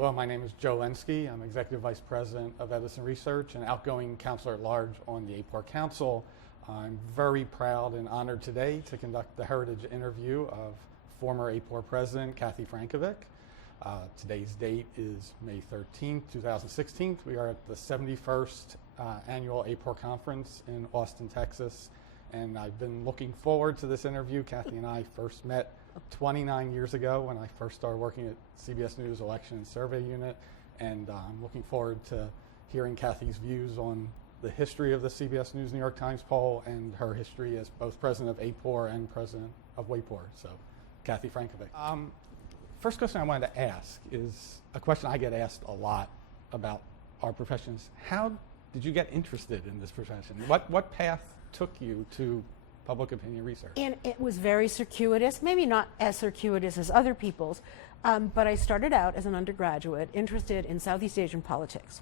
Hello, my name is Joe Lenski. I'm Executive Vice President of Edison Research and outgoing Counselor at Large on the AAPOR Council. I'm very proud and honored today to conduct the heritage interview of former AAPOR President Kathleen Frankovic. Today's date is May 13th, 2016. We are at the 71st Annual AAPOR Conference in Austin, Texas, and I've been looking forward to this interview. Kathy and I first met 29 years ago when I first started working at CBS News Election and Survey Unit, and I'm looking forward to hearing Kathy's views on the history of the CBS News New York Times poll and her history as both president of AAPOR and president of WAPOR. So, Kathy Frankovic. First question I wanted to ask is a question I get asked a lot about our professions. How did you get interested in this profession? What path took you to public opinion research? And it was very circuitous, maybe not as circuitous as other people's, but I started out as an undergraduate interested in Southeast Asian politics.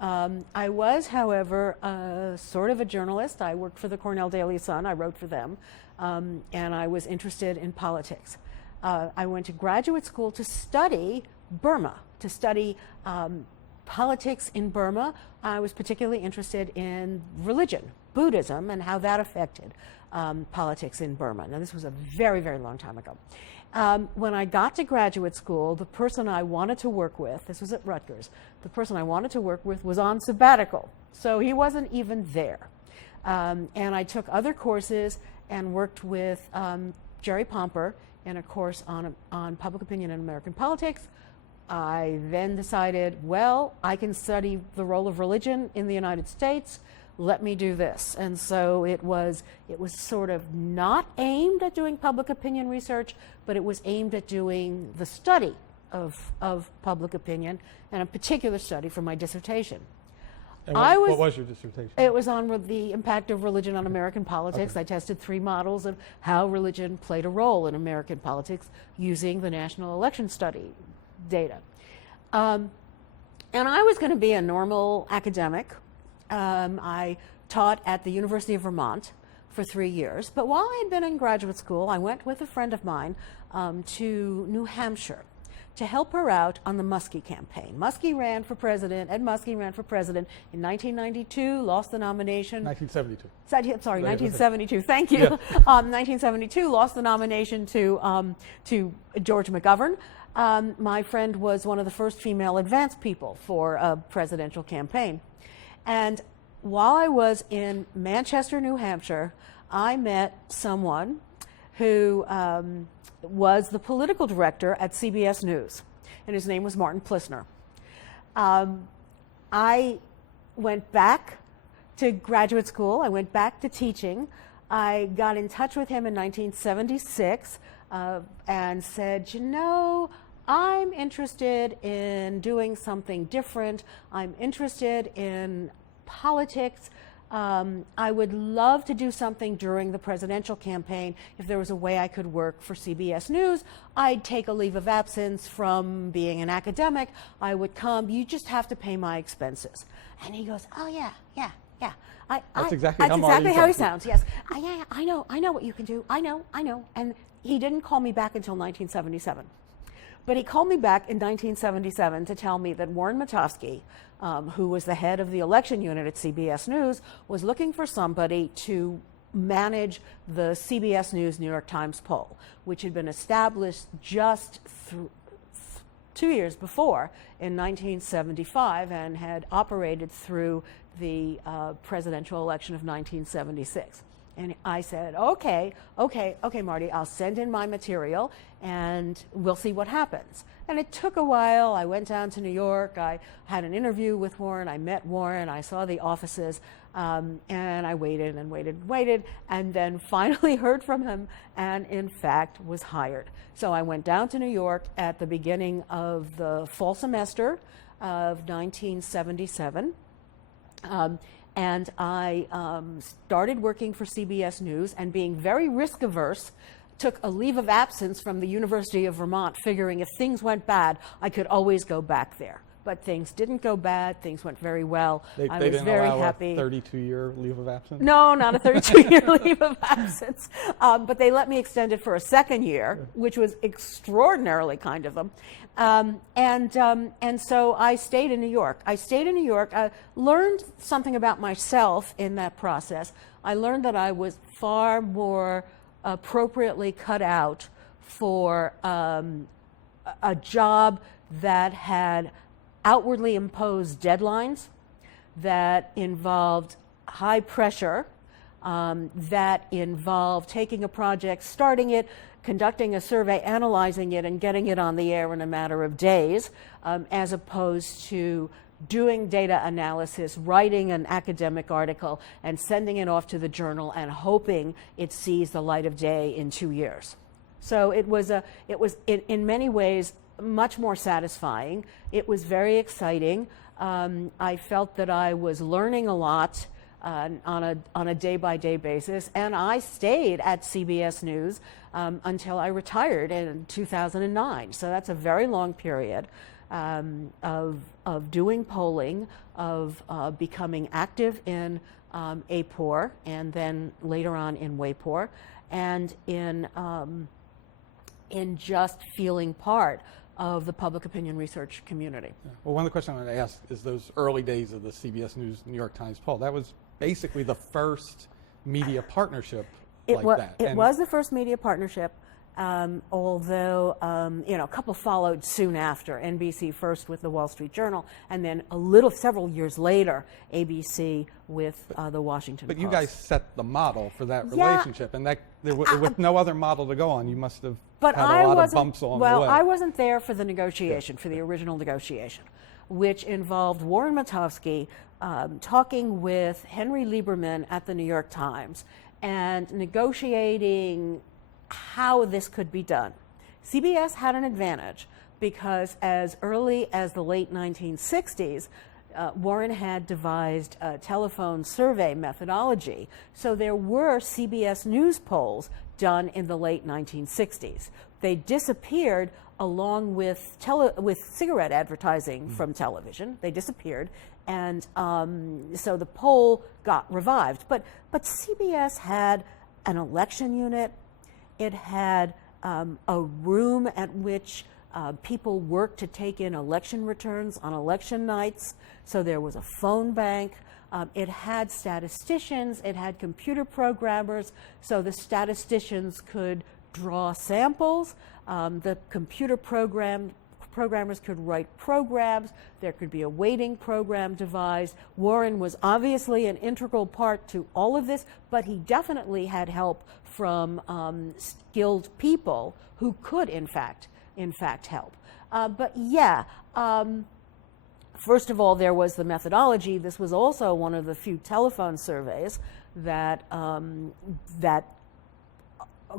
I was, however, sort of a journalist. I worked for the Cornell Daily Sun. I wrote for them, and I was interested in politics. I went to graduate school to study Burma, to study politics in Burma. I was particularly interested in religion, Buddhism, and how that affected politics in Burma. Now, this was a very, very long time ago. When I got to graduate school, the person I wanted to work with, this was at Rutgers, the person I wanted to work with was on sabbatical, so he wasn't even there. And I took other courses and worked with Jerry Pomper in a course on public opinion and American politics. I then decided, well, I can study the role of religion in the United States. Let me do this. And so it was sort of not aimed at doing public opinion research, but it was aimed at doing the study of public opinion, and a particular study for my dissertation. And what was your dissertation? It was on the impact of religion on American politics. Okay. I tested 3 models of how religion played a role in American politics using the National Election Study data. And I was going to be a normal academic. I taught at the University of Vermont for 3 years. But while I had been in graduate school, I went with a friend of mine to New Hampshire to help her out on the Muskie campaign. Muskie ran for president, Ed Muskie ran for president in 1992, lost the nomination. 1972. Sorry, 1972, thank you. Yeah. 1972, lost the nomination to George McGovern. My friend was one of the first female advance people for a presidential campaign. And while I was in Manchester, New Hampshire, I met someone who was the political director at CBS News, and his name was Martin Plissner. I went back to graduate school. I went back to teaching. I got in touch with him in 1976 and said, you know, I'm interested in doing something different. I'm interested in politics. I would love to do something during the presidential campaign. If there was a way I could work for CBS News, I'd take a leave of absence from being an academic. I would come. You just have to pay my expenses. And he goes, oh, yeah. That's exactly how he sounds, yes. Yeah, I know what you can do. I know. And he didn't call me back until 1977. But he called me back in 1977 to tell me that Warren Matofsky, who was the head of the election unit at CBS News, was looking for somebody to manage the CBS News New York Times poll, which had been established just 2 years before in 1975 and had operated through the presidential election of 1976. And I said, okay, Marty, I'll send in my material and we'll see what happens. And it took a while. I went down to New York. I had an interview with Warren. I met Warren. I saw the offices. And I waited, and then finally heard from him and, in fact, was hired. So I went down to New York at the beginning of the fall semester of 1977. And I started working for CBS News, and being very risk averse, took a leave of absence from the University of Vermont, figuring if things went bad, I could always go back there. but things didn't go bad. Things went very well. They I was didn't very allow happy. a 32-year leave of absence? No, not a 32-year leave of absence. But they let me extend it for a second year, which was extraordinarily kind of them. And so I stayed in New York. I learned something about myself in that process. I learned that I was far more appropriately cut out for a job that had outwardly imposed deadlines, that involved high pressure, that involved taking a project, starting it, conducting a survey, analyzing it, and getting it on the air in a matter of days, as opposed to doing data analysis, writing an academic article, and sending it off to the journal and hoping it sees the light of day in 2 years. So it was in many ways much more satisfying. It was very exciting. I felt that I was learning a lot on a day-by-day basis, and I stayed at CBS News until I retired in 2009. So that's a very long period of doing polling, of becoming active in AAPOR, and then later on in WAPOR, and in just feeling part of the public opinion research community. Well, one of the questions I wanted to ask is those early days of the CBS News New York Times poll. That was basically the first media partnership like that. It was the first media partnership, although a couple followed soon after. NBC first with the Wall Street Journal, and then several years later, ABC with the Washington Post. But you guys set the model for that relationship, and with no other model to go on, you must have had a lot of bumps along the way. Well, I wasn't there for the negotiation, for the original negotiation, which involved Warren Matofsky talking with Henry Lieberman at the New York Times and negotiating how this could be done. CBS had an advantage because as early as the late 1960s, Warren had devised a telephone survey methodology. So there were CBS News polls done in the late 1960s. They disappeared along with cigarette advertising from television. They disappeared, and so the poll got revived. But CBS had an election unit. It had a room at which people worked to take in election returns on election nights. So there was a phone bank. It had statisticians. It had computer programmers. So the statisticians could draw samples. The computer programmers could write programs. There could be a weighting program devised. Warren was obviously an integral part to all of this, but he definitely had help from skilled people who could, in fact, help. First of all, there was the methodology. This was also one of the few telephone surveys that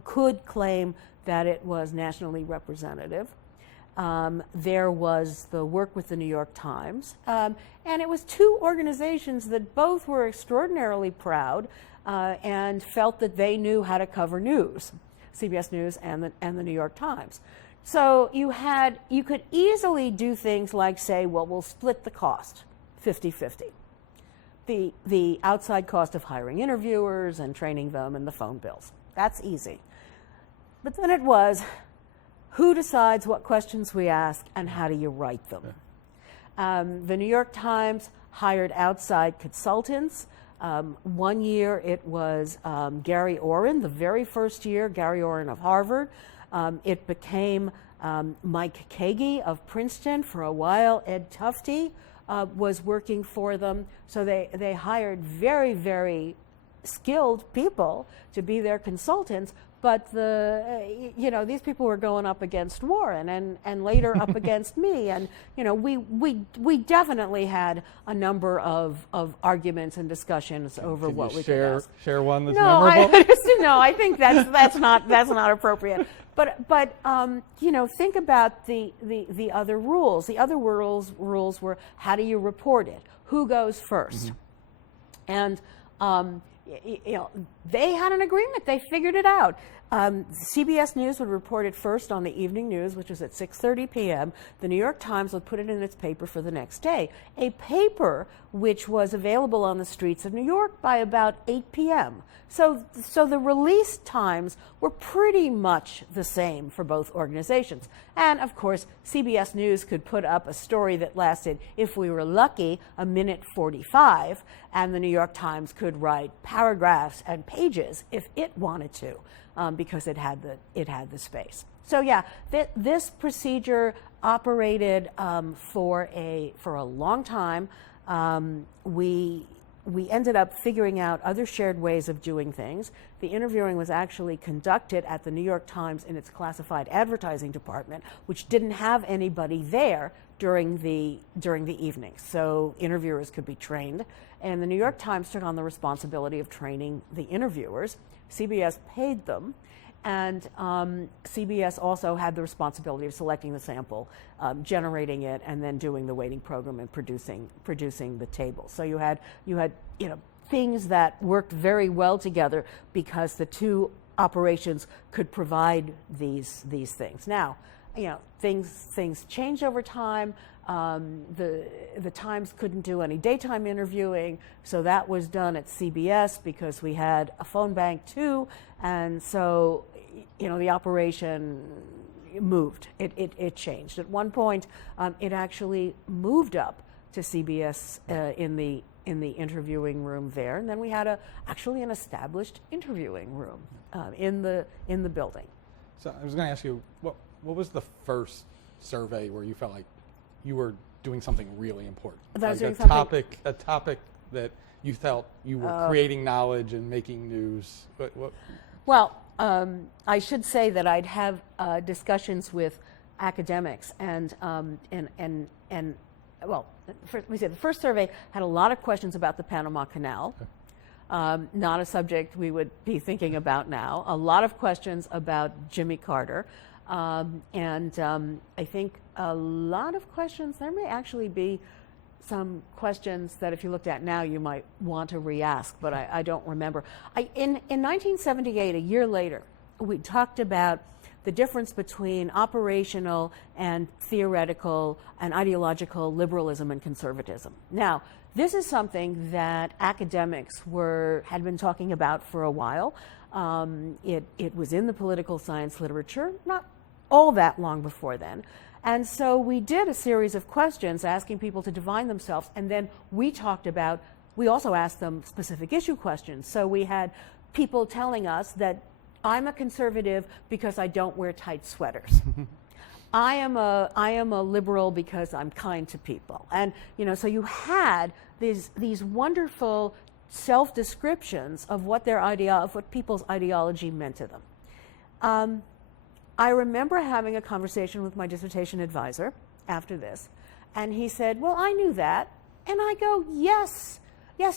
could claim that it was nationally representative. There was the work with the New York Times, and it was two organizations that both were extraordinarily proud and felt that they knew how to cover news, CBS News and the New York Times. So you could easily do things like say, well, we'll split the cost 50-50. The outside cost of hiring interviewers and training them and the phone bills. That's easy. But then it was, who decides what questions we ask and how do you write them? The New York Times hired outside consultants. One year it was Gary Oren, the very first year, Gary Oren of Harvard. It became Mike Kagi of Princeton. For a while, Ed Tufte was working for them. So they hired very, very skilled people to be their consultants. But these people were going up against Warren and later up against me, and we definitely had a number of arguments and discussions over what we could ask. Share one that's memorable? No, I think that's not appropriate. But think about the other rules. The other rules were, how do you report it? Who goes first? Mm-hmm. And they had an agreement. They figured it out. CBS News would report it first on the evening news, which was at 6:30 p.m. The New York Times would put it in its paper for the next day, a paper which was available on the streets of New York by about 8 p.m. So the release times were pretty much the same for both organizations. And of course, CBS News could put up a story that lasted, if we were lucky, a minute 45, and the New York Times could write paragraphs and pages if it wanted to. Because it had the space. So yeah, this procedure operated for a long time. We ended up figuring out other shared ways of doing things. The interviewing was actually conducted at the New York Times in its classified advertising department, which didn't have anybody there during the evenings. So interviewers could be trained, and the New York Times took on the responsibility of training the interviewers. CBS paid them, and CBS also had the responsibility of selecting the sample, generating it, and then doing the weighting program and producing the table. So you had things that worked very well together because the two operations could provide these things. Now, things changed over time. The Times couldn't do any daytime interviewing, so that was done at CBS because we had a phone bank too, and so the operation moved. It changed. At one point, it actually moved up to CBS in the interviewing room there, and then we had actually an established interviewing room in the building. So I was going to ask you, what was the first survey where you felt like you were doing something really important? A topic that you felt you were creating knowledge and making news. What? Well, I should say that I'd have discussions with academics, and let me say the first survey had a lot of questions about the Panama Canal. Okay. Not a subject we would be thinking about now. A lot of questions about Jimmy Carter. And I think a lot of questions, there may actually be some questions that if you looked at now you might want to re-ask, but I don't remember. In 1978, a year later, we talked about the difference between operational and theoretical and ideological liberalism and conservatism. Now, this is something that academics had been talking about for a while. It was in the political science literature, not all that long before then. And so we did a series of questions asking people to define themselves, and then we also asked them specific issue questions. So we had people telling us that I'm a conservative because I don't wear tight sweaters. I am a liberal because I'm kind to people. And so you had these wonderful self-descriptions of what what people's ideology meant to them. I remember having a conversation with my dissertation advisor after this, and he said, well, I knew that. And I go, yes,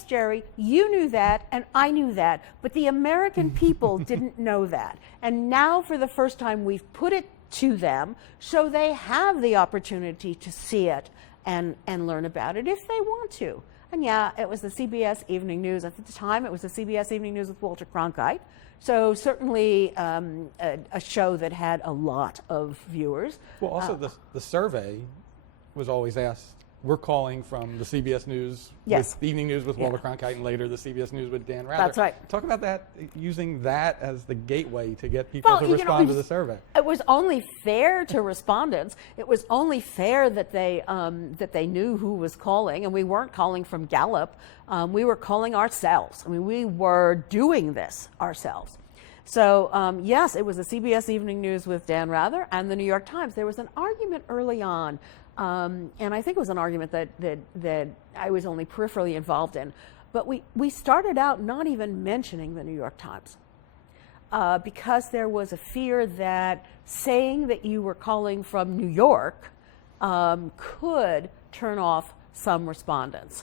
Jerry, you knew that, and I knew that, but the American people didn't know that. And now, for the first time, we've put it to them so they have the opportunity to see it and learn about it if they want to. And yeah, it was the CBS Evening News. At the time, it was the CBS Evening News with Walter Cronkite. So certainly a show that had a lot of viewers. Well, also the survey was always asked, we're calling from the CBS News, yes, with the Evening News with Walter Cronkite, and later the CBS News with Dan Rather. That's right. Talk about that, using that as the gateway to get people to respond to the survey. It was only fair to respondents. It was only fair that they knew who was calling, and we weren't calling from Gallup. We were calling ourselves. I mean, we were doing this ourselves. So yes, it was the CBS Evening News with Dan Rather and the New York Times. There was an argument early on. And I think it was an argument that I was only peripherally involved in. But we started out not even mentioning the New York Times because there was a fear that saying that you were calling from New York could turn off some respondents.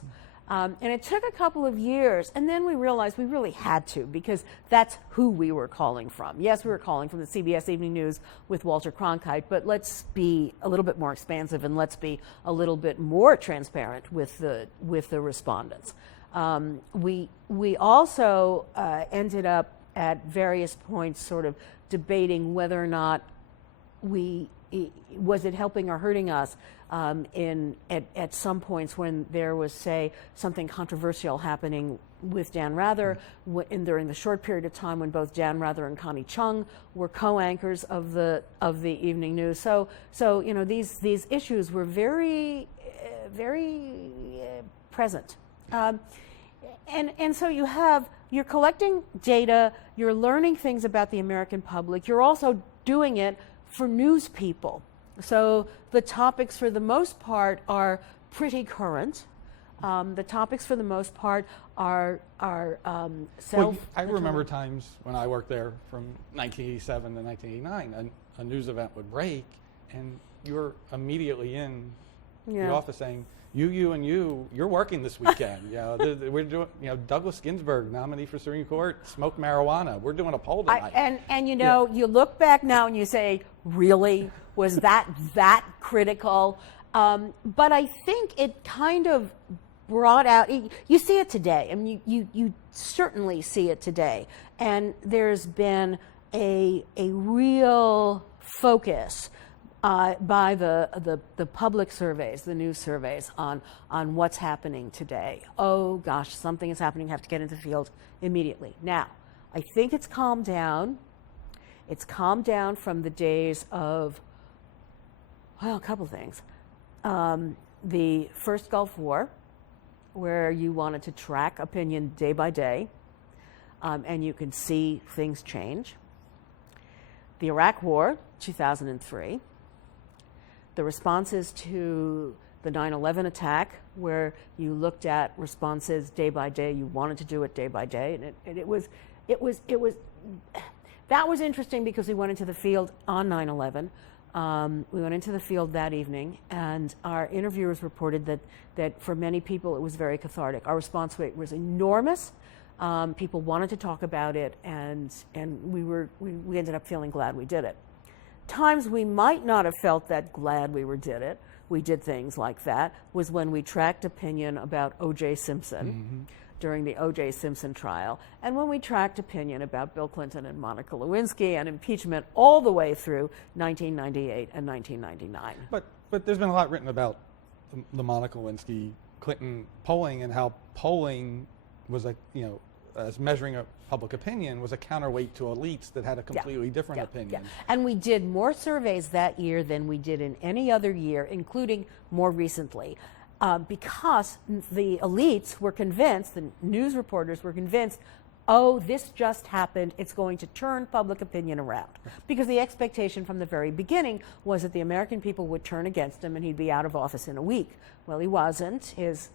And it took a couple of years, and then we realized we really had to, because that's who we were calling from. Yes, we were calling from the CBS Evening News with Walter Cronkite, but let's be a little bit more expansive and let's be a little bit more transparent with the respondents. We also ended up at various points sort of debating whether or not was it helping or hurting us at some points when there was, say, something controversial happening with Dan Rather, during the short period of time when both Dan Rather and Connie Chung were co-anchors of the evening news. So these issues were very present. And so you're collecting data, you're learning things about the American public, you're also doing it for news people. So the topics for the most part are pretty current. The topics for the most part are I remember times when I worked there from 1987 to 1989, a news event would break and you're immediately in the office saying, you're working this weekend. We're doing, Douglas Ginsburg, nominee for Supreme Court, smoked marijuana. We're doing a poll tonight. You look back now and you say, really? Was that critical? But I think it kind of brought out, you see it today. I mean, you certainly see it today. And there's been a real focus by the public surveys, the news surveys on what's happening today. Oh gosh, something is happening, you have to get into the field immediately. Now, I think it's calmed down. It's calmed down from the days of, well, a couple things. The first Gulf War, where you wanted to track opinion day by day, and you could see things change. The Iraq War, 2003. The responses to the 9/11 attack, where you looked at responses day by day, you wanted to do it day by day, and it was that was interesting because we went into the field on 9/11. We went into the field that evening, and our interviewers reported that for many people it was very cathartic. Our response rate was enormous. People wanted to talk about it, and we ended up feeling glad we did it. Times we might not have felt that glad we did things like that, was when we tracked opinion about O.J. Simpson during the O.J. Simpson trial, and when we tracked opinion about Bill Clinton and Monica Lewinsky and impeachment all the way through 1998 and 1999. But there's been a lot written about the Monica Lewinsky Clinton polling and how polling was as measuring a public opinion was a counterweight to elites that had a completely different opinion. And we did more surveys that year than we did in any other year, including more recently, because the elites were convinced, the news reporters were convinced, oh, this just happened, it's going to turn public opinion around. Because the expectation from the very beginning was that the American people would turn against him and he'd be out of office in a week. Well, he wasn't. His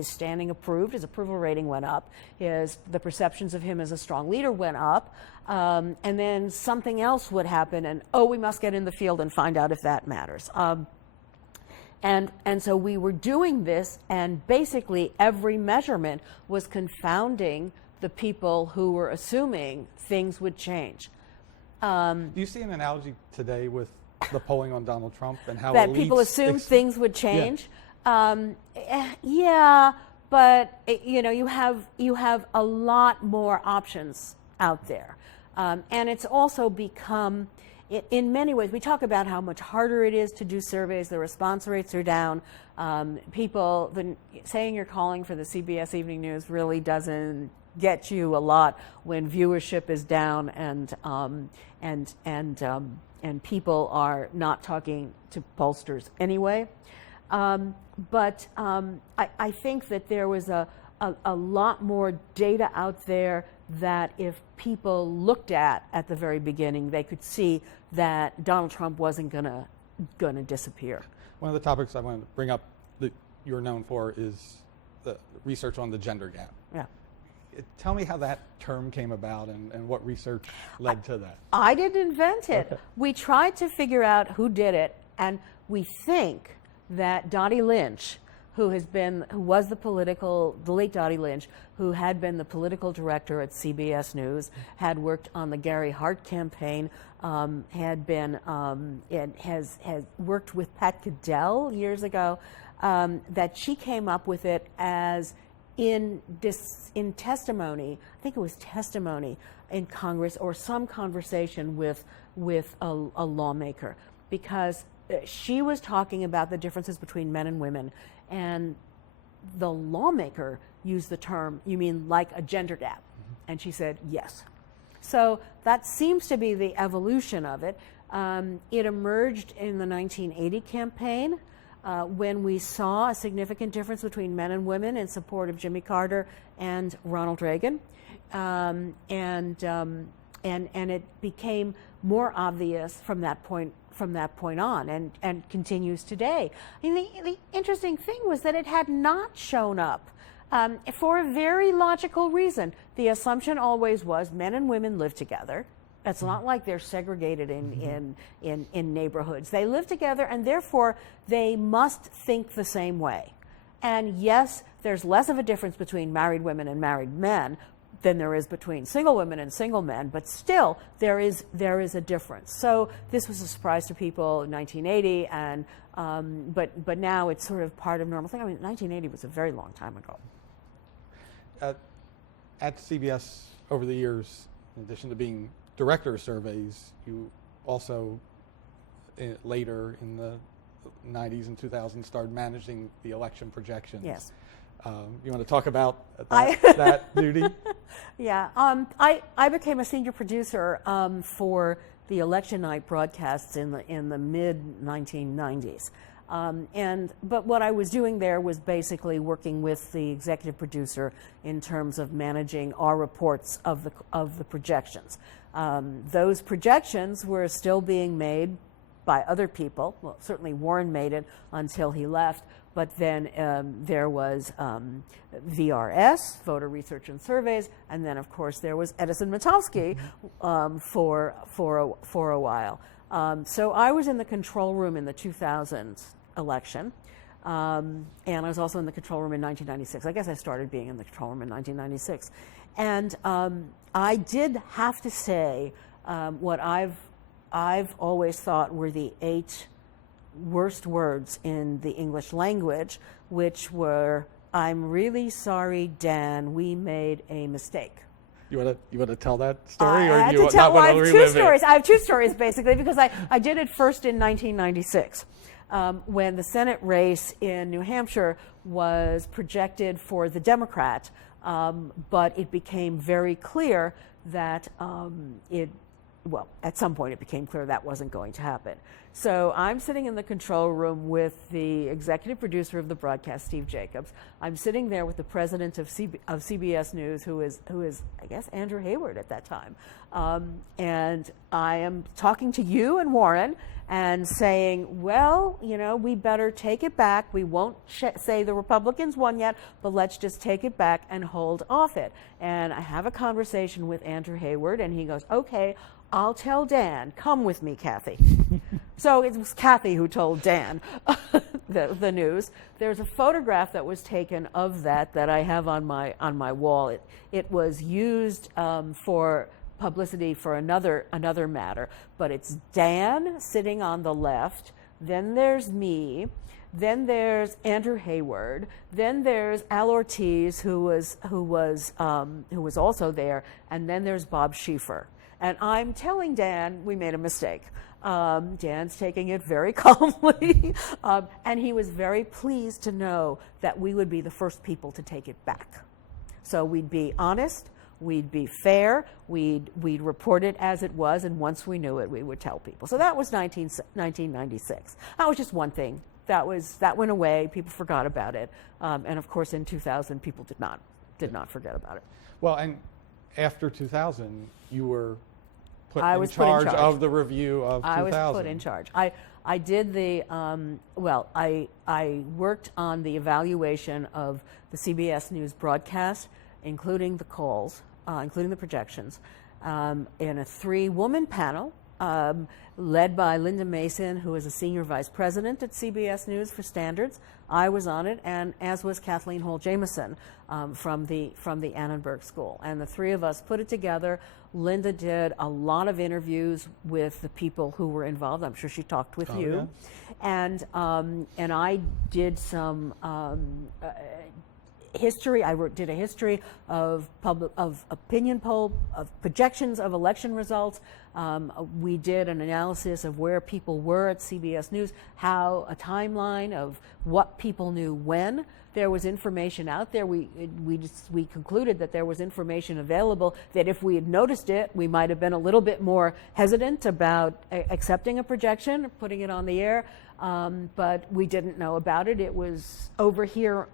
standing improved, his approval rating went up, the perceptions of him as a strong leader went up, and then something else would happen, and we must get in the field and find out if that matters. And so we were doing this, and basically every measurement was confounding the people who were assuming things would change. Do you see an analogy today with the polling on Donald Trump and how that people assumed things would change? Yeah, but you have a lot more options out there, and it's also become, in many ways, we talk about how much harder it is to do surveys. The response rates are down. Saying you're calling for the CBS Evening News really doesn't get you a lot when viewership is down and people are not talking to pollsters anyway. But I think that there was a lot more data out there that if people looked at the very beginning, they could see that Donald Trump wasn't gonna disappear. One of the topics I want to bring up that you're known for is the research on the gender gap. Yeah. Tell me how that term came about and what research led to that. I didn't invent it. Okay. We tried to figure out who did it, and we think that Dottie Lynch, who was the late Dottie Lynch, who had been the political director at CBS News, had worked on the Gary Hart campaign, had worked with Pat Goodell years ago, that she came up with it as in testimony, I think it was testimony in Congress or some conversation with a lawmaker, because she was talking about the differences between men and women, and the lawmaker used the term, "You mean like a gender gap?" Mm-hmm. And she said, "Yes." So that seems to be the evolution of it. It emerged in the 1980 campaign when we saw a significant difference between men and women in support of Jimmy Carter and Ronald Reagan. And it became more obvious from that point on, and continues today. I mean, the interesting thing was that it had not shown up for a very logical reason. The assumption always was men and women live together. It's not like they're segregated in neighborhoods. They live together, and therefore they must think the same way. And yes, there's less of a difference between married women and married men than there is between single women and single men, but still there is a difference. So this was a surprise to people in 1980, and but now it's sort of part of normal thing. I mean, 1980 was a very long time ago. At CBS over the years, in addition to being director of surveys, you also later in the 90s and 2000s started managing the election projections. Yes. You want to talk about that duty? Yeah. I became a senior producer for the election night broadcasts in the mid 1990s. But what I was doing there was basically working with the executive producer in terms of managing our reports of the projections. Those projections were still being made by other people. Well, certainly Warren made it until he left, but then there was VRS, Voter Research and Surveys, and then of course there was Edison Mitofsky for a while. So I was in the control room in the 2000 election, and I was also in the control room in 1996. I guess I started being in the control room in 1996, and I did have to say what I've always thought were the 8 worst words in the English language, which were, "I'm really sorry, Dan, we made a mistake." You want to tell that story, or do you not want to relive it? I have 2 stories basically, because I did it first in 1996. When the Senate race in New Hampshire was projected for the Democrat, but it became very clear that at some point it became clear that wasn't going to happen. So I'm sitting in the control room with the executive producer of the broadcast, Steve Jacobs. I'm sitting there with the president of CBS News, who is I guess Andrew Hayward at that time, and I am talking to you and Warren and saying, well, we better take it back. We won't say the Republicans won yet, but let's just take it back and hold off it. And I have a conversation with Andrew Hayward, and he goes, "Okay, I'll tell Dan. Come with me, Kathy." So it was Kathy who told Dan the news. There's a photograph that was taken of that I have on my wall. It was used for publicity for another matter, but it's Dan sitting on the left. Then there's me. Then there's Andrew Hayward. Then there's Al Ortiz, who was also there, and then there's Bob Schieffer. And I'm telling Dan we made a mistake. Dan's taking it very calmly, and he was very pleased to know that we would be the first people to take it back. So we'd be honest, we'd be fair, we'd report it as it was, and once we knew it, we would tell people. So that was 1996. That was just one thing. That went away. People forgot about it, and of course, in 2000, people did not forget about it. Well, and after 2000, you were put in charge of the review of 2000. I was put in charge. I did the, I worked on the evaluation of the CBS News broadcast, including the calls, including the projections, in a 3-woman panel led by Linda Mason, who is a senior vice president at CBS News for Standards. I was on it, and as was Kathleen Jameson from the Annenberg School. And the 3 of us put it together. Linda did a lot of interviews with the people who were involved. I'm sure she talked with you. Yeah. And I did some history. Did a history of opinion poll, of projections of election results. We did an analysis of where people were at CBS News, how a timeline of what people knew when. There was information out there. We concluded that there was information available that if we had noticed it, we might have been a little bit more hesitant about accepting a projection, putting it on the air. But we didn't know about it. It was over here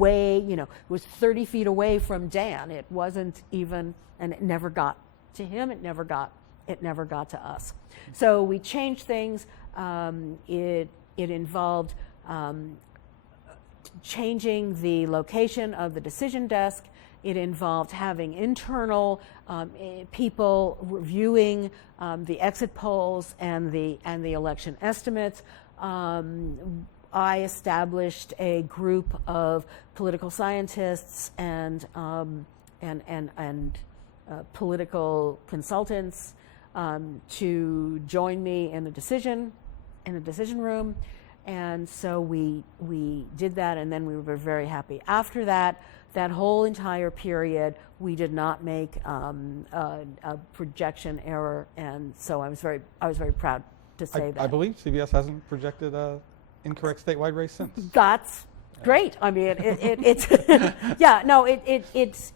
it was 30 feet away from Dan. It wasn't even, and it never got to him. It never got to us. So we changed things. It involved changing the location of the decision desk. It involved having internal people reviewing the exit polls and the election estimates. I established a group of political scientists and political consultants to join me in a decision room. And so we did that, and then we were very happy. After that whole entire period, we did not make a projection error, and so I was very proud to say that. I believe CBS hasn't projected an incorrect statewide race since. That's great. I mean, it's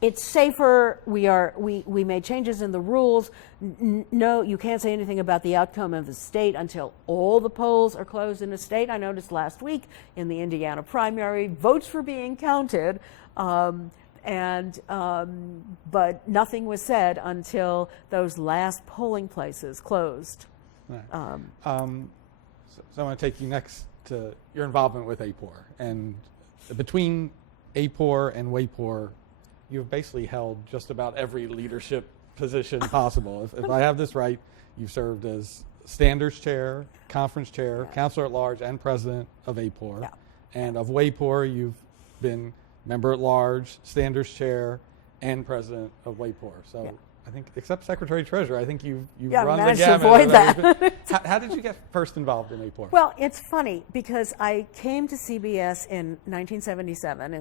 it's safer. We made changes in the rules. No, you can't say anything about the outcome of the state until all the polls are closed in a state. I noticed last week in the Indiana primary, votes were being counted, but nothing was said until those last polling places closed. Right. So I want to take you next to your involvement with AAPOR. And between AAPOR and WAPOR, you've basically held just about every leadership position possible. If I have this right, you've served as standards chair, conference chair, counselor at large, and president of AAPOR. Yeah. And of WAPOR, you've been member at large, standards chair, and president of WAPOR. So I think, except secretary treasurer, I think you've run the gamut. To avoid that. How did you get first involved in AAPOR? Well, it's funny because I came to CBS in 1977,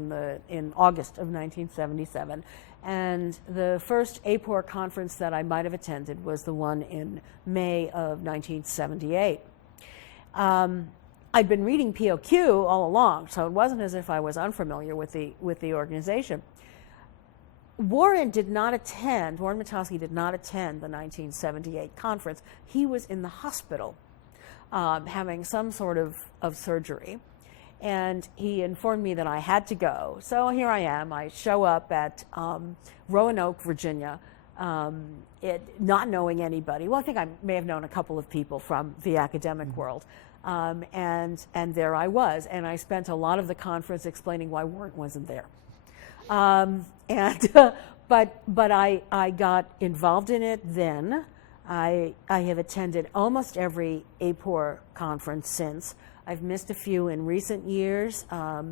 in August of 1977, and the first AAPOR conference that I might have attended was the one in May of 1978. I'd been reading POQ all along, so it wasn't as if I was unfamiliar with the organization. Warren Matosky did not attend the 1978 conference. He was in the hospital having some sort of surgery, and he informed me that I had to go. So here I am. I show up at Roanoke, Virginia, not knowing anybody. Well, I think I may have known a couple of people from the academic world. And there I was, and I spent a lot of the conference explaining why Warren wasn't there. But I got involved in it then. I have attended almost every AAPOR conference since. I've missed a few in recent years, but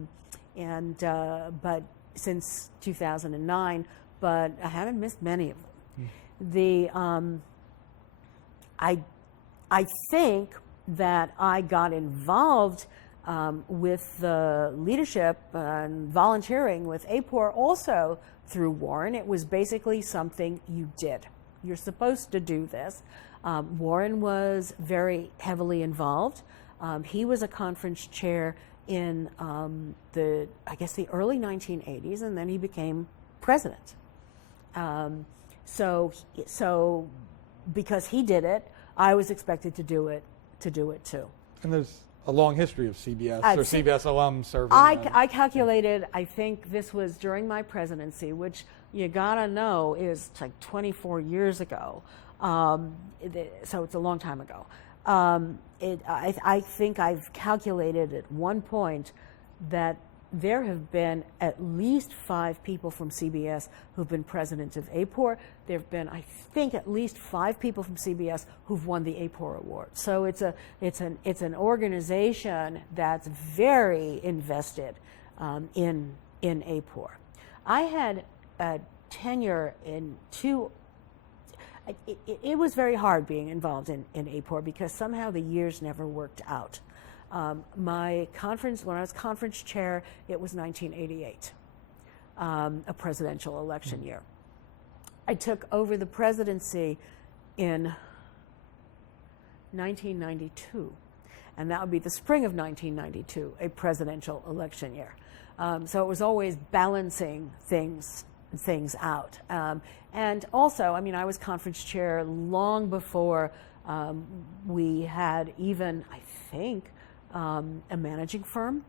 since 2009, but I haven't missed many of them. I think that I got involved with the leadership and volunteering with AAPOR also through Warren. It was basically something you did. You're supposed to do this. Warren was very heavily involved. He was a conference chair in the early 1980s, and then he became president. So because he did it, I was expected to do it too. And there's a long history of CBS CBS alums serving. I calculated, I think this was during my presidency, which you gotta know is like 24 years ago. So it's a long time ago. I think I've calculated at one point that there have been at least 5 people from CBS who've been president of AAPOR. There have been, I think, at least 5 people from CBS who've won the AAPOR award. So it's an organization that's very invested in AAPOR. I had a tenure in 2. It was very hard being involved in AAPOR because somehow the years never worked out. My conference, when I was conference chair, it was 1988. a presidential election year. I took over the presidency in 1992, and that would be the spring of 1992, a presidential election year. So it was always balancing things out. And also, I mean, I was conference chair long before we had even, I think, a managing firm,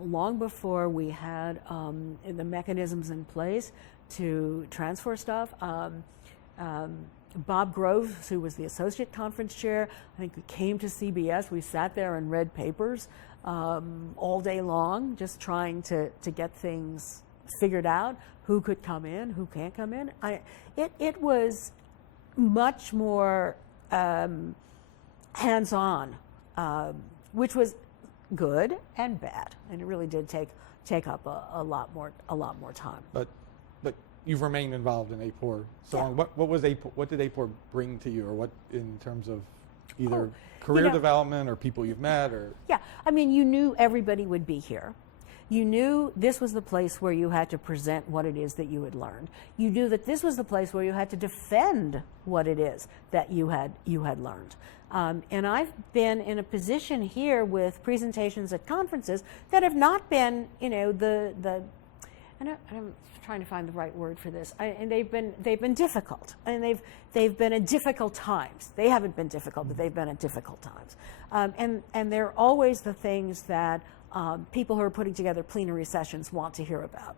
long before we had the mechanisms in place to transfer stuff. Bob Groves, who was the associate conference chair, I think came to CBS. We sat there and read papers all day long, just trying to get things figured out, who could come in, who can't come in. It was much more hands-on, which was good and bad, and it really did take up a lot more time. But you've remained involved in AAPOR so long. What did AAPOR bring to you, or what in terms of either career development or people you've met, or? Yeah, I mean, you knew everybody would be here. You knew this was the place where you had to present what it is that you had learned. You knew that this was the place where you had to defend what it is that you had learned. And I've been in a position here with presentations at conferences that have not been, I'm trying to find the right word for this. And they've been difficult, and they've been at difficult times. They haven't been difficult, but they've been at difficult times. And they're always the things that people who are putting together plenary sessions want to hear about.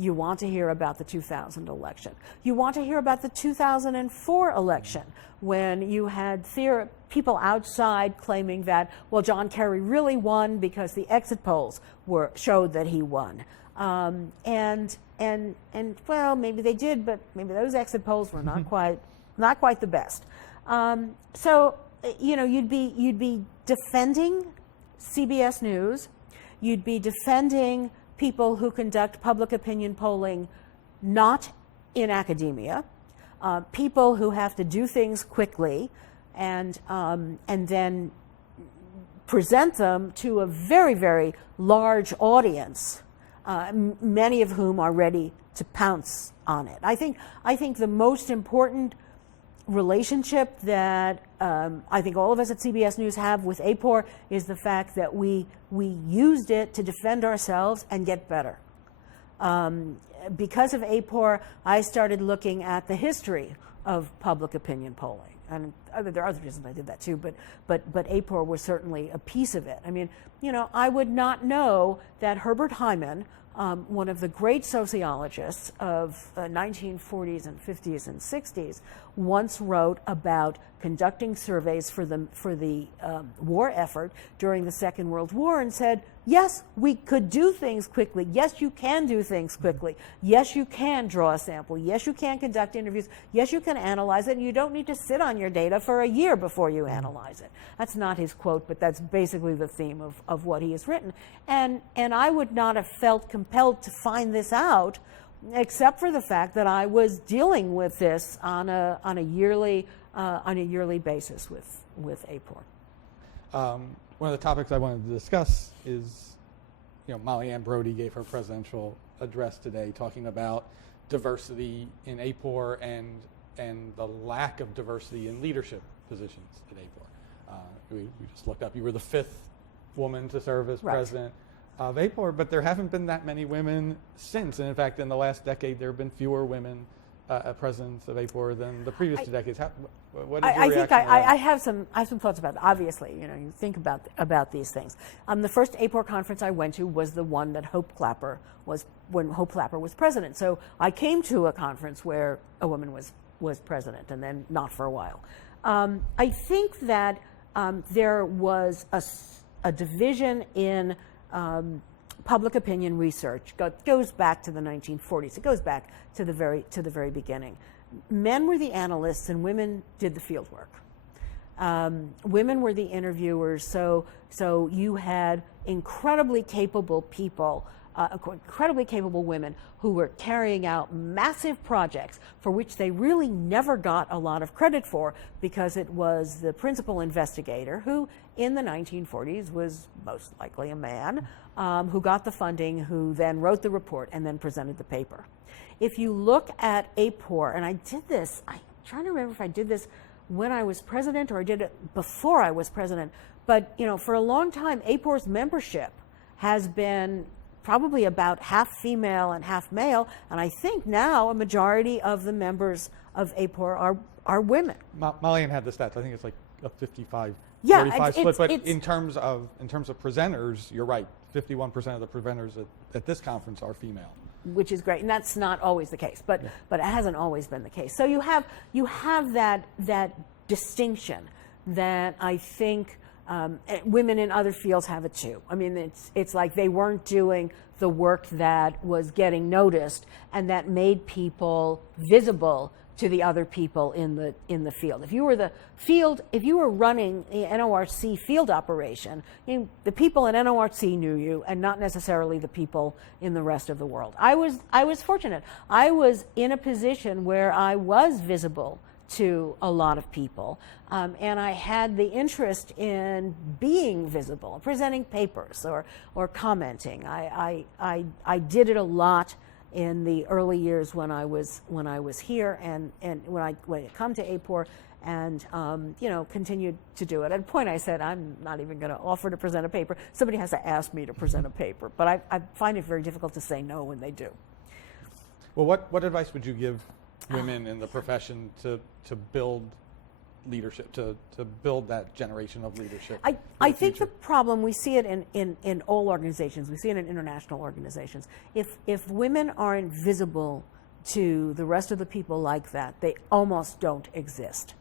You want to hear about the 2000 election. You want to hear about the 2004 election, when you had people outside claiming that, well, John Kerry really won because the exit polls showed that he won. And well, maybe they did, but maybe those exit polls were not quite the best. So you'd be defending CBS News, you'd be defending people who conduct public opinion polling not in academia, people who have to do things quickly and then present them to a very, very large audience, many of whom are ready to pounce on it. I think the most important relationship that I think all of us at CBS News have with AAPOR is the fact that we used it to defend ourselves and get better. Because of AAPOR, I started looking at the history of public opinion polling. And there are other reasons I did that too, but AAPOR was certainly a piece of it. I mean, I would not know that Herbert Hyman, one of the great sociologists of 1940s and 50s and 60s, once wrote about conducting surveys for the war effort during the Second World War and said, yes, we could do things quickly. Yes, you can do things quickly. Yes, you can draw a sample. Yes, you can conduct interviews. Yes, you can analyze it, and you don't need to sit on your data for a year before you analyze it. That's not his quote, but that's basically the theme of what he has written. And I would not have felt compelled to find this out except for the fact that I was dealing with this on a yearly basis with AAPOR. One of the topics I wanted to discuss is, Molly Ann Brodie gave her presidential address today talking about diversity in AAPOR and the lack of diversity in leadership positions at AAPOR. We just looked up, you were the 5th woman to serve as president of AAPOR, but there haven't been that many women since. And in fact, in the last decade, there have been fewer women presidents of AAPOR than the previous 2 decades. What is your reaction to that? I have some thoughts about that. Obviously, you think about these things. The first AAPOR conference I went to was the one that when Hope Clapper was president. So I came to a conference where a woman was president, and then not for a while. I think that there was a division in public opinion research. Goes back to the 1940s. It goes back to the very beginning. Men were the analysts and women did the field work. Women were the interviewers. So you had incredibly capable people incredibly capable women who were carrying out massive projects for which they really never got a lot of credit for, because it was the principal investigator, who in the 1940s was most likely a man, who got the funding, who then wrote the report and then presented the paper. If you look at AAPOR, and I did this, I'm trying to remember if I did this when I was president or I did it before I was president, but for a long time, AAPOR's membership has been probably about half female and half male, and I think now a majority of the members of AAPOR are women. Molly had the stats. I think it's like a 55, Yeah, 45 split. But it's in terms of presenters, you're right. 51% of the presenters at this conference are female, which is great, and that's not always the case, but it hasn't always been the case. So you have that distinction that I think women in other fields have it too. I mean, it's like they weren't doing the work that was getting noticed and that made people visible to the other people in the field. If you were running the NORC field operation, the people in NORC knew you, and not necessarily the people in the rest of the world. I was fortunate. I was in a position where I was visible to a lot of people, and I had the interest in being visible, presenting papers or commenting. I did it a lot in the early years when I was here, and when I come to AAPOR, and continued to do it. At a point, I said, I'm not even going to offer to present a paper. Somebody has to ask me to present a paper, but I find it very difficult to say no when they do. Well, what advice would you give women in the profession to build leadership, to build that generation of leadership? I think the problem, we see it in all organizations, we see it in international organizations. If women aren't visible to the rest of the people like that, they almost don't exist.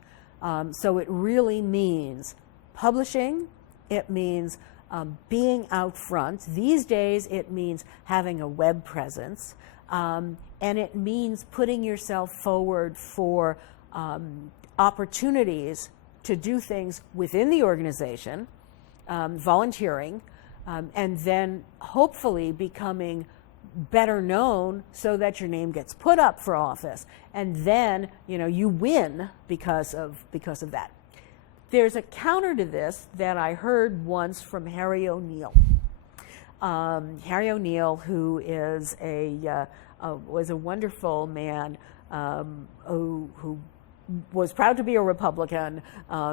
So it really means publishing, it means being out front. These days it means having a web presence, and it means putting yourself forward for opportunities to do things within the organization, volunteering, and then hopefully becoming better known so that your name gets put up for office, and then you win because of that. There's a counter to this that I heard once from Harry O'Neill. Harry O'Neill, who is was a wonderful man who was proud to be a Republican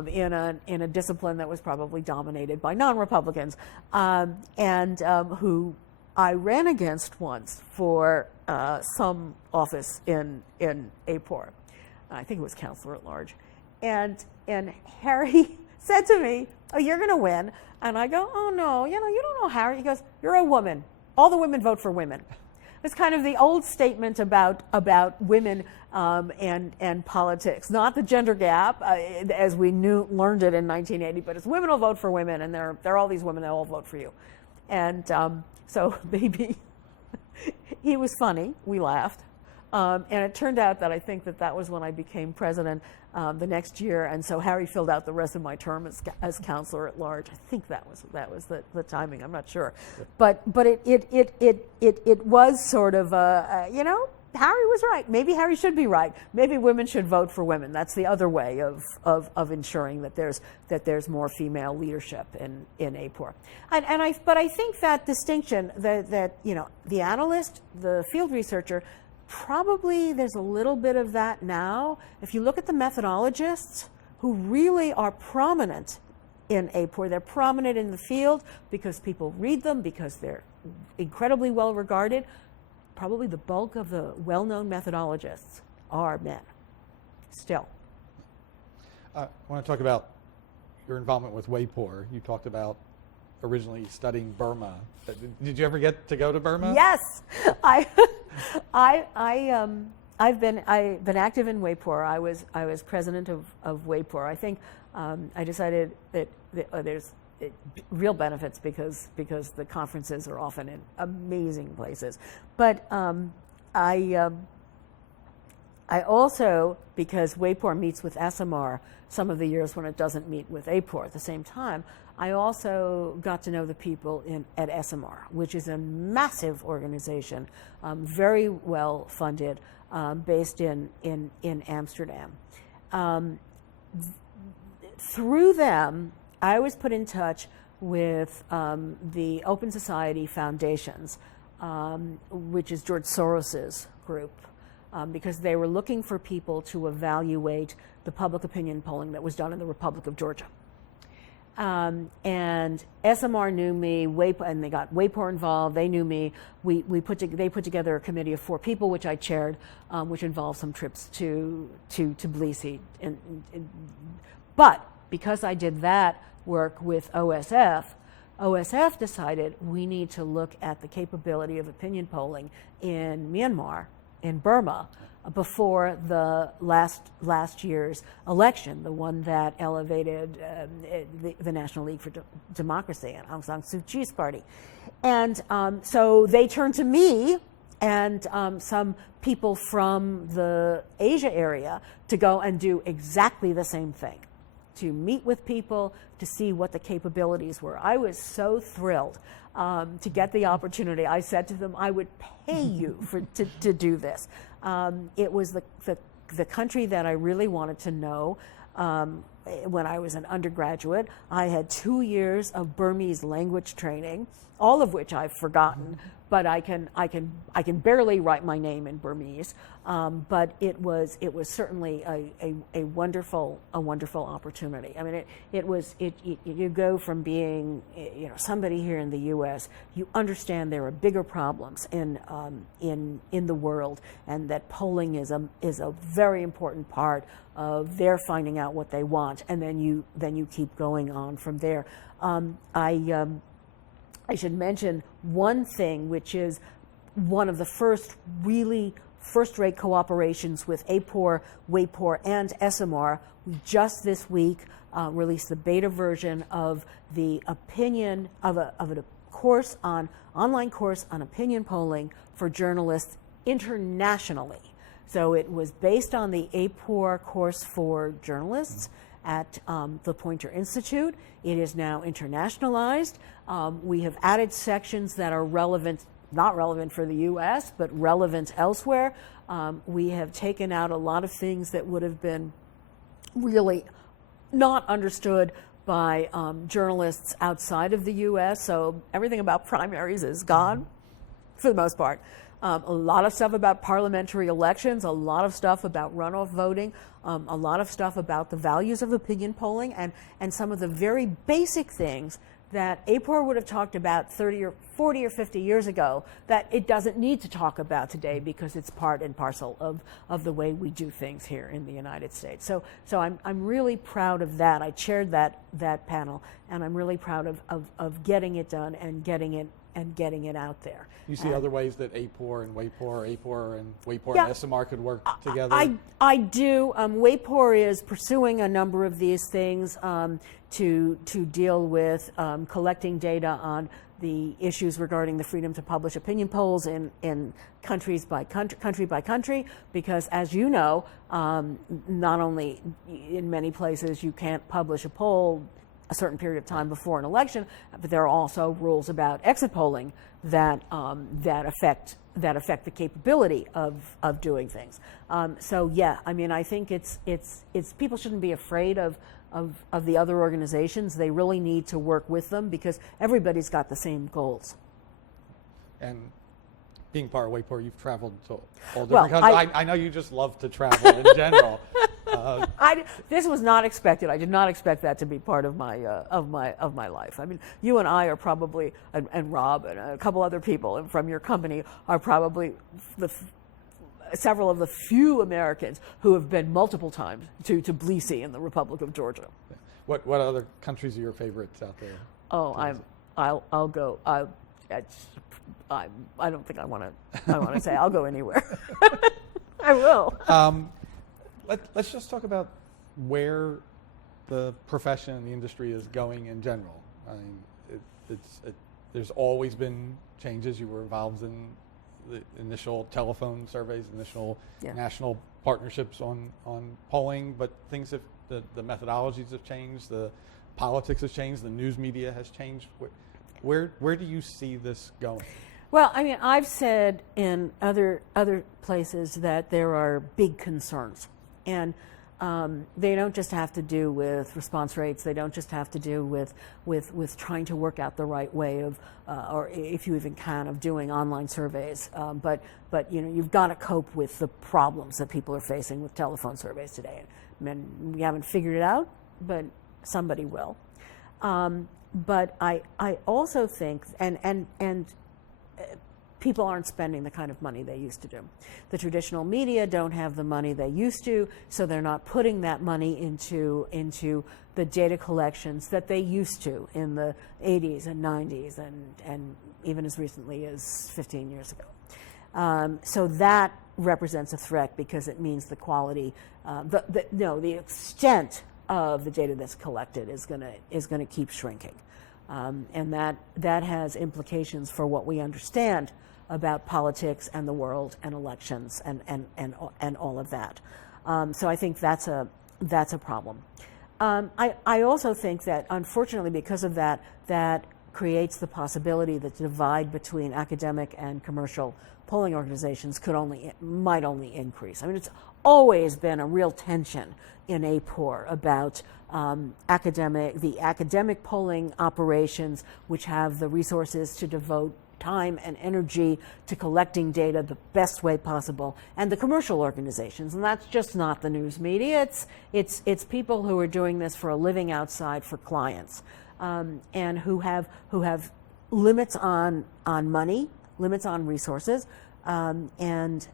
in a discipline that was probably dominated by non-Republicans, and who I ran against once for some office in AAPOR. I think it was counselor at large, and Harry said to me, "Oh, you're going to win." And I go, "Oh no, you don't know Harry." He goes, "You're a woman. All the women vote for women." It's kind of the old statement about women and politics, not the gender gap as we learned it in 1980, but it's women will vote for women, and there are all these women that all vote for you. And so maybe he was funny. We laughed. And it turned out that I think that was when I became president the next year, and so Harry filled out the rest of my term as counselor at large. I think that was the timing. I'm not sure, but it was sort of Harry was right. Maybe Harry should be right. Maybe women should vote for women. That's the other way of ensuring that there's more female leadership in AAPOR. But I think that distinction that the analyst, the field researcher, probably there's a little bit of that now. If you look at the methodologists who really are prominent in AAPOR, they're prominent in the field because people read them, because they're incredibly well regarded. Probably the bulk of the well-known methodologists are men, still. I want to talk about your involvement with WAPOR. You talked about originally studying Burma. Did you ever get to go to Burma? Yes, I've been active in WAPOR. I was president of WAPOR. I think I decided that there's real benefits because the conferences are often in amazing places. But I I also, because WAPOR meets with SMR some of the years when it doesn't meet with AAPOR at the same time, I also got to know the people at SMR, which is a massive organization, very well funded, based in Amsterdam. Through them, I was put in touch with the Open Society Foundations, which is George Soros's group, because they were looking for people to evaluate the public opinion polling that was done in the Republic of Georgia. And SMR knew me, and they got WAPOR involved. They knew me. They put together a committee of 4 people, which I chaired, which involved some trips to Tbilisi. But because I did that work with OSF decided we need to look at the capability of opinion polling in Myanmar, in Burma, before the last year's election, the one that elevated the National League for Democracy and Aung San Suu Kyi's party. And so they turned to me and some people from the Asia area to go and do exactly the same thing, to meet with people, to see what the capabilities were. I was so thrilled to get the opportunity. I said to them, I would pay you to do this. It was the country that I really wanted to know. When I was an undergraduate, I had 2 years of Burmese language training, all of which I've forgotten, but I can barely write my name in Burmese. But it was certainly a wonderful opportunity. I mean, you go from being somebody here in the U.S. You understand there are bigger problems in the world, and that polling is a very important part of their finding out what they want, and then you keep going on from there. I should mention one thing, which is one of the first-rate cooperations with AAPOR, WAPOR, and SMR. We just this week released the beta version of the opinion of a online course on opinion polling for journalists internationally. So it was based on the AAPOR course for journalists at the Poynter Institute. It is now internationalized. We have added sections that are not relevant for the U.S., but relevant elsewhere. We have taken out a lot of things that would have been really not understood by journalists outside of the U.S., so everything about primaries is gone for the most part. A lot of stuff about parliamentary elections, a lot of stuff about runoff voting, a lot of stuff about the values of opinion polling, and some of the very basic things that AAPOR would have talked about 30 or 40 or 50 years ago that it doesn't need to talk about today because it's part and parcel of the way we do things here in the United States. So I'm really proud of that. I chaired that panel, and I'm really proud of getting it done and getting it out there. You see other ways that AAPOR and WAPOR, AAPOR and WAPOR and SMR could work together? I do. WAPOR is pursuing a number of these things to deal with collecting data on the issues regarding the freedom to publish opinion polls in country by country, because as you know, not only in many places you can't publish a poll a certain period of time before an election, but there are also rules about exit polling that affect the capability of doing things. So yeah, I mean, I think it's people shouldn't be afraid of the other organizations. They really need to work with them because everybody's got the same goals. And being part of WAPOR, you've traveled to all different countries. I know you just love to travel in general. This was not expected. I did not expect that to be part of my life. I mean, you and I are probably, and Rob and a couple other people from your company are probably several of the few Americans who have been multiple times to Tbilisi in the Republic of Georgia. What other countries are your favorites out there? Oh, I'll go. I don't think I want to say I'll go anywhere. I will. Let's just talk about where the profession and the industry is going in general. I mean, there's always been changes. You were involved in the initial telephone surveys, initial national partnerships on polling, but things have, the methodologies have changed, the politics has changed, the news media has changed. Where do you see this going? Well, I mean, I've said in other places that there are big concerns, and they don't just have to do with response rates. They don't just have to do with trying to work out the right way of, or if you even can, of doing online surveys. But you've got to cope with the problems that people are facing with telephone surveys today. I mean, we haven't figured it out, but somebody will. But I also think, and people aren't spending the kind of money they used to do. The traditional media don't have the money they used to, so they're not putting that money into the data collections that they used to in the 80s and 90s and even as recently as 15 years ago. So that represents a threat because it means the quality, the extent of the data that's collected is going to keep shrinking. And that has implications for what we understand about politics and the world and elections and all of that. So I think that's a problem. I also think that unfortunately because of that creates the possibility that the divide between academic and commercial polling organizations might only increase. I mean, it's always been a real tension in AAPOR about the academic polling operations, which have the resources to devote time and energy to collecting data the best way possible, and the commercial organizations, and that's just not the news media. It's people who are doing this for a living outside for clients, and who have limits on money, limits on resources, and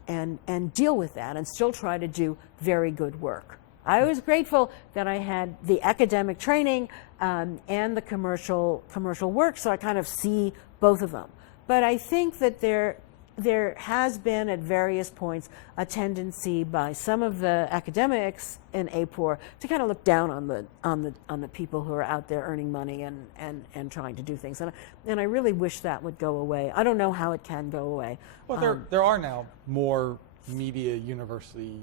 deal with that and still try to do very good work. I was grateful that I had the academic training and the commercial work, so I kind of see both of them. But I think that there has been at various points a tendency by some of the academics in AAPOR to kind of look down on the people who are out there earning money and trying to do things. And I really wish that would go away. I don't know how it can go away. Well, there are now more media university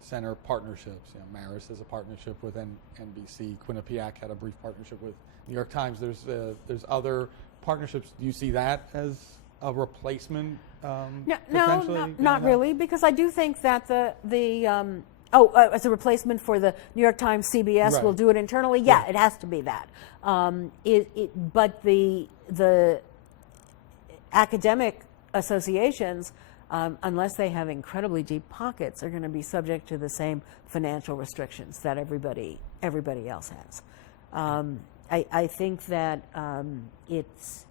center partnerships. Marist has a partnership with NBC. Quinnipiac had a brief partnership with New York Times. There's other partnerships. Do you see that as a replacement? No, not really, because I do think that as a replacement for the New York Times, CBS Right. will do it internally. Yeah, it has to be that. But the academic associations, unless they have incredibly deep pockets, are going to be subject to the same financial restrictions that everybody else has. I think that it's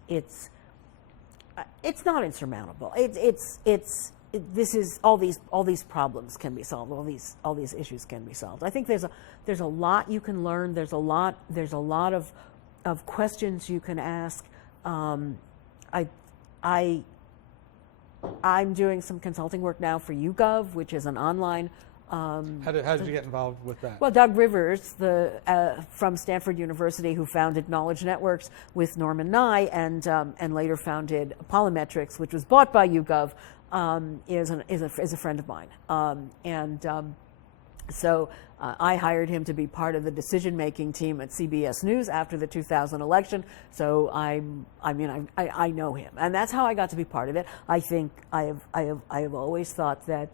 not insurmountable. This is all these problems can be solved. All these issues can be solved. I think there's a lot you can learn. There's a lot of questions you can ask. I'm doing some consulting work now for YouGov, which is an online. How did you get involved with that? Well, Doug Rivers, from Stanford University, who founded Knowledge Networks with Norman Nye, and later founded Polymetrics, which was bought by YouGov, is a friend of mine, so I hired him to be part of the decision-making team at CBS News after the 2000 election. So I know him, and that's how I got to be part of it. I think I have always thought that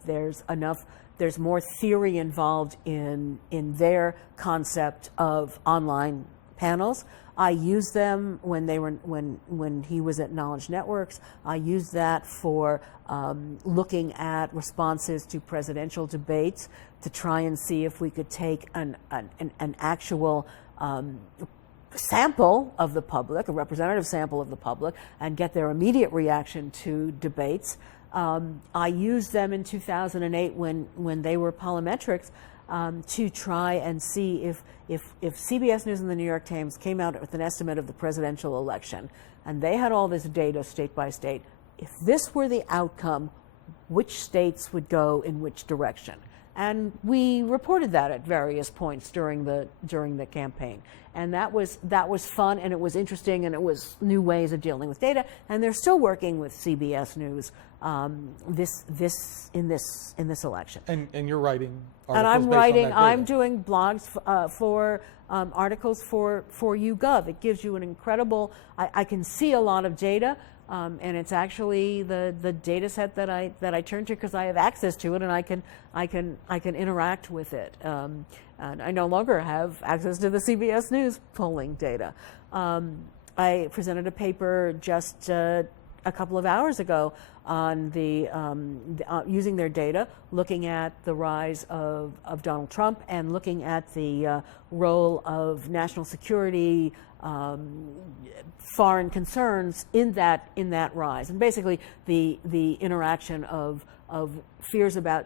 there's more theory involved in their concept of online panels. I used them when he was at Knowledge Networks. I used that for looking at responses to presidential debates to try and see if we could take an actual sample of the public, a representative sample of the public, and get their immediate reaction to debates. I used them in 2008 when they were Polymetrics to try and see if CBS News and the New York Times came out with an estimate of the presidential election, and they had all this data state by state, if this were the outcome, which states would go in which direction? And we reported that at various points during the campaign. And that was fun, and it was interesting, and it was new ways of dealing with data. And they're still working with CBS News in this election. And you're writing articles and I'm based writing. on that data. I'm doing blogs for articles for YouGov. It gives you an incredible. I can see a lot of data. And it's actually the data set that I turn to because I have access to it, and I can interact with it. And I no longer have access to the CBS News polling data. I presented a paper just a couple of hours ago on using their data, looking at the rise of Donald Trump and looking at the role of national security. Foreign concerns in that rise, and basically the interaction of fears about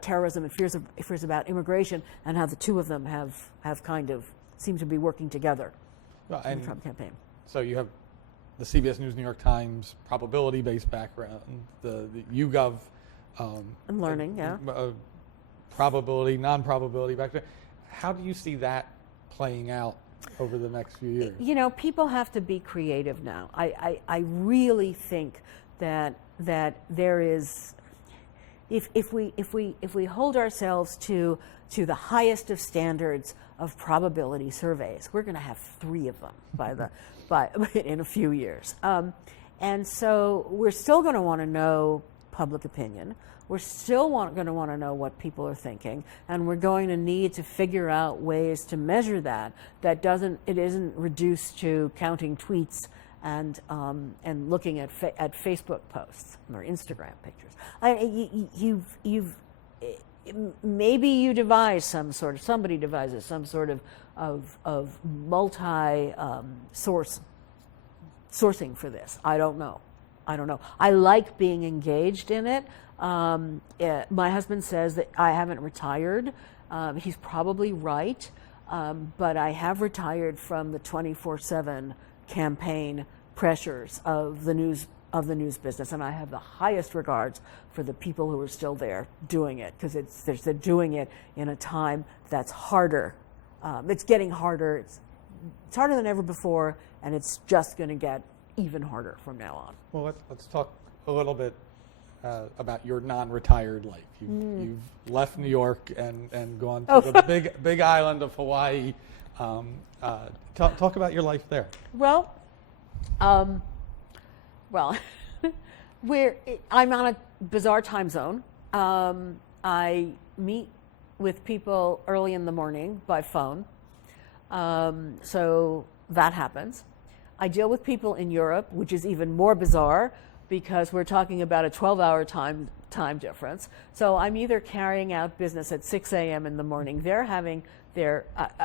terrorism and fears about immigration, and how the two of them have kind of seem to be working together in the Trump campaign. So you have the CBS News, New York Times probability-based background, the YouGov. I'm learning, yeah. Probability, non-probability background. How do you see that playing out over the next few years? You know, people have to be creative now. I really think that there is, if we hold ourselves to the highest of standards of probability surveys, we're going to have 3 of them in a few years. And so we're still going to want to know public opinion. We're still going to want to know what people are thinking, and we're going to need to figure out ways to measure that. It isn't reduced to counting tweets and looking at Facebook posts or Instagram pictures. Maybe you devise somebody devises some sort of multi sourcing for this. I don't know. I like being engaged in it. My husband says that I haven't retired. He's probably right, but I have retired from the 24/7 campaign pressures of the news business, and I have the highest regards for the people who are still there doing it, because they're doing it in a time that's harder. It's getting harder. It's harder than ever before, and it's just going to get even harder from now on. Well, let's talk a little bit about your non-retired life. You've left New York and gone to the big island of Hawaii. Talk about your life there. Well, I'm on a bizarre time zone. I meet with people early in the morning by phone, so that happens. I deal with people in Europe, which is even more bizarre, because we're talking about a 12-hour time difference. So I'm either carrying out business at 6 a.m. in the morning. They're having a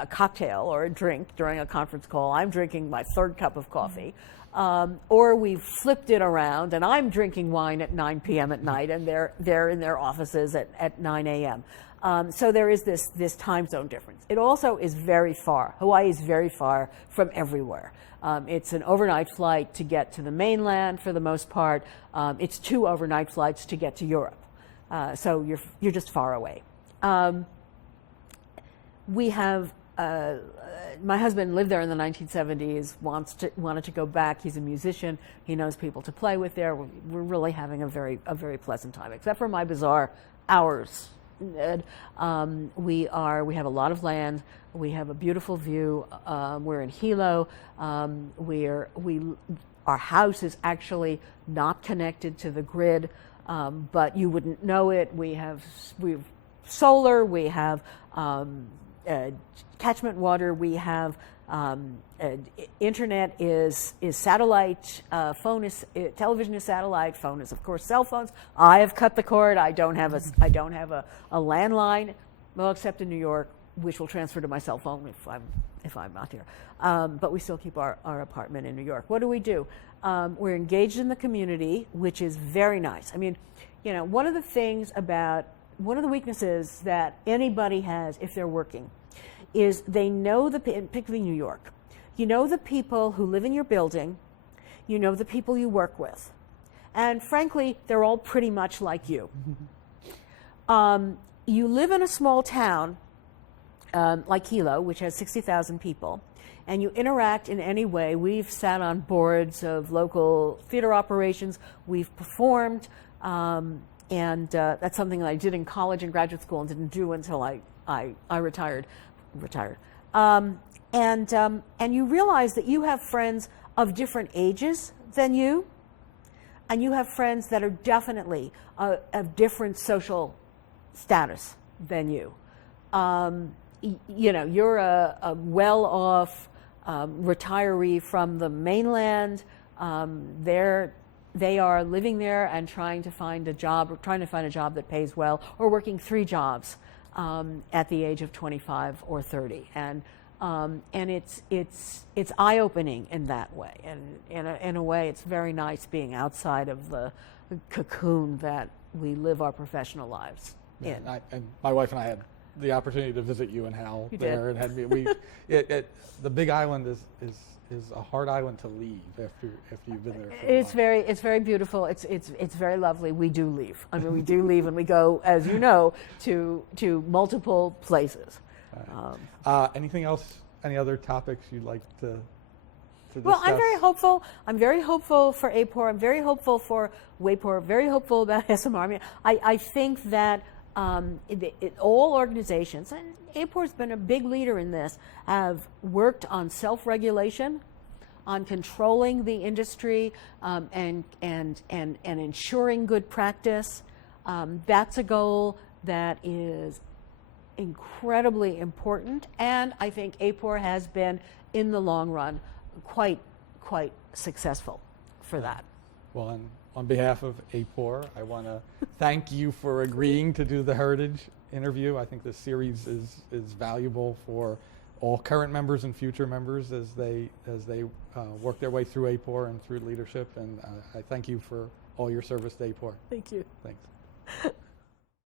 cocktail or a drink during a conference call. I'm drinking my 3rd cup of coffee. Or we've flipped it around, and I'm drinking wine at 9 p.m. at night, and they're in their offices at 9 a.m. So there is this time zone difference. It also is very far. Hawaii is very far from everywhere. It's an overnight flight to get to the mainland for the most part. It's 2 overnight flights to get to Europe. So you're just far away. We have my husband lived there in the 1970s. Wanted to go back. He's a musician. He knows people to play with there. We're really having a very pleasant time, except for my bizarre hours. We have a lot of land. We have a beautiful view. We're in Hilo. Our house is actually not connected to the grid, but you wouldn't know it. We have solar. We have catchment water. We have internet is satellite. Television is satellite. Phone is, of course, cell phones. I have cut the cord. I don't have a landline, well, except in New York, which will transfer to my cell phone if I'm not here. But we still keep our apartment in New York. What do? We're engaged in the community, which is very nice. I mean, one of the weaknesses that anybody has if they're working is they know particularly New York. You know the people who live in your building. You know the people you work with. And frankly, they're all pretty much like you. you live in a small town like Hilo, which has 60,000 people, and you interact in any way. We've sat on boards of local theater operations. We've performed, and that's something that I did in college and graduate school and didn't do until I retired. And you realize that you have friends of different ages than you, and you have friends that are definitely of different social status than you. You know, you're a well-off retiree from the mainland. They are living there and trying to find a job, that pays well, or working 3 jobs at the age of 25 or 30. And it's eye-opening in that way. And in a way, it's very nice being outside of the cocoon that we live our professional lives in. And my wife and I had the opportunity to visit you and Hal there, and the Big Island is a hard island to leave after you've been there. It's very beautiful. It's very lovely. We do leave. I mean, we do leave, and we go, as you know, to multiple places. Anything else? Any other topics you'd like to discuss? Well, I'm very hopeful. I'm very hopeful for AAPOR. I'm very hopeful for WAPOR. Very hopeful about SMR. I mean, I think that all organizations, and AAPOR's been a big leader in this, have worked on self-regulation, on controlling the industry, and ensuring good practice. That's a goal that is incredibly important, and I think AAPOR has been, in the long run, quite successful for that. Well, on behalf of AAPOR, I want to thank you for agreeing to do the Heritage interview. I think this series is valuable for all current members and future members as they work their way through AAPOR and through leadership. And I thank you for all your service to AAPOR. Thank you. Thanks.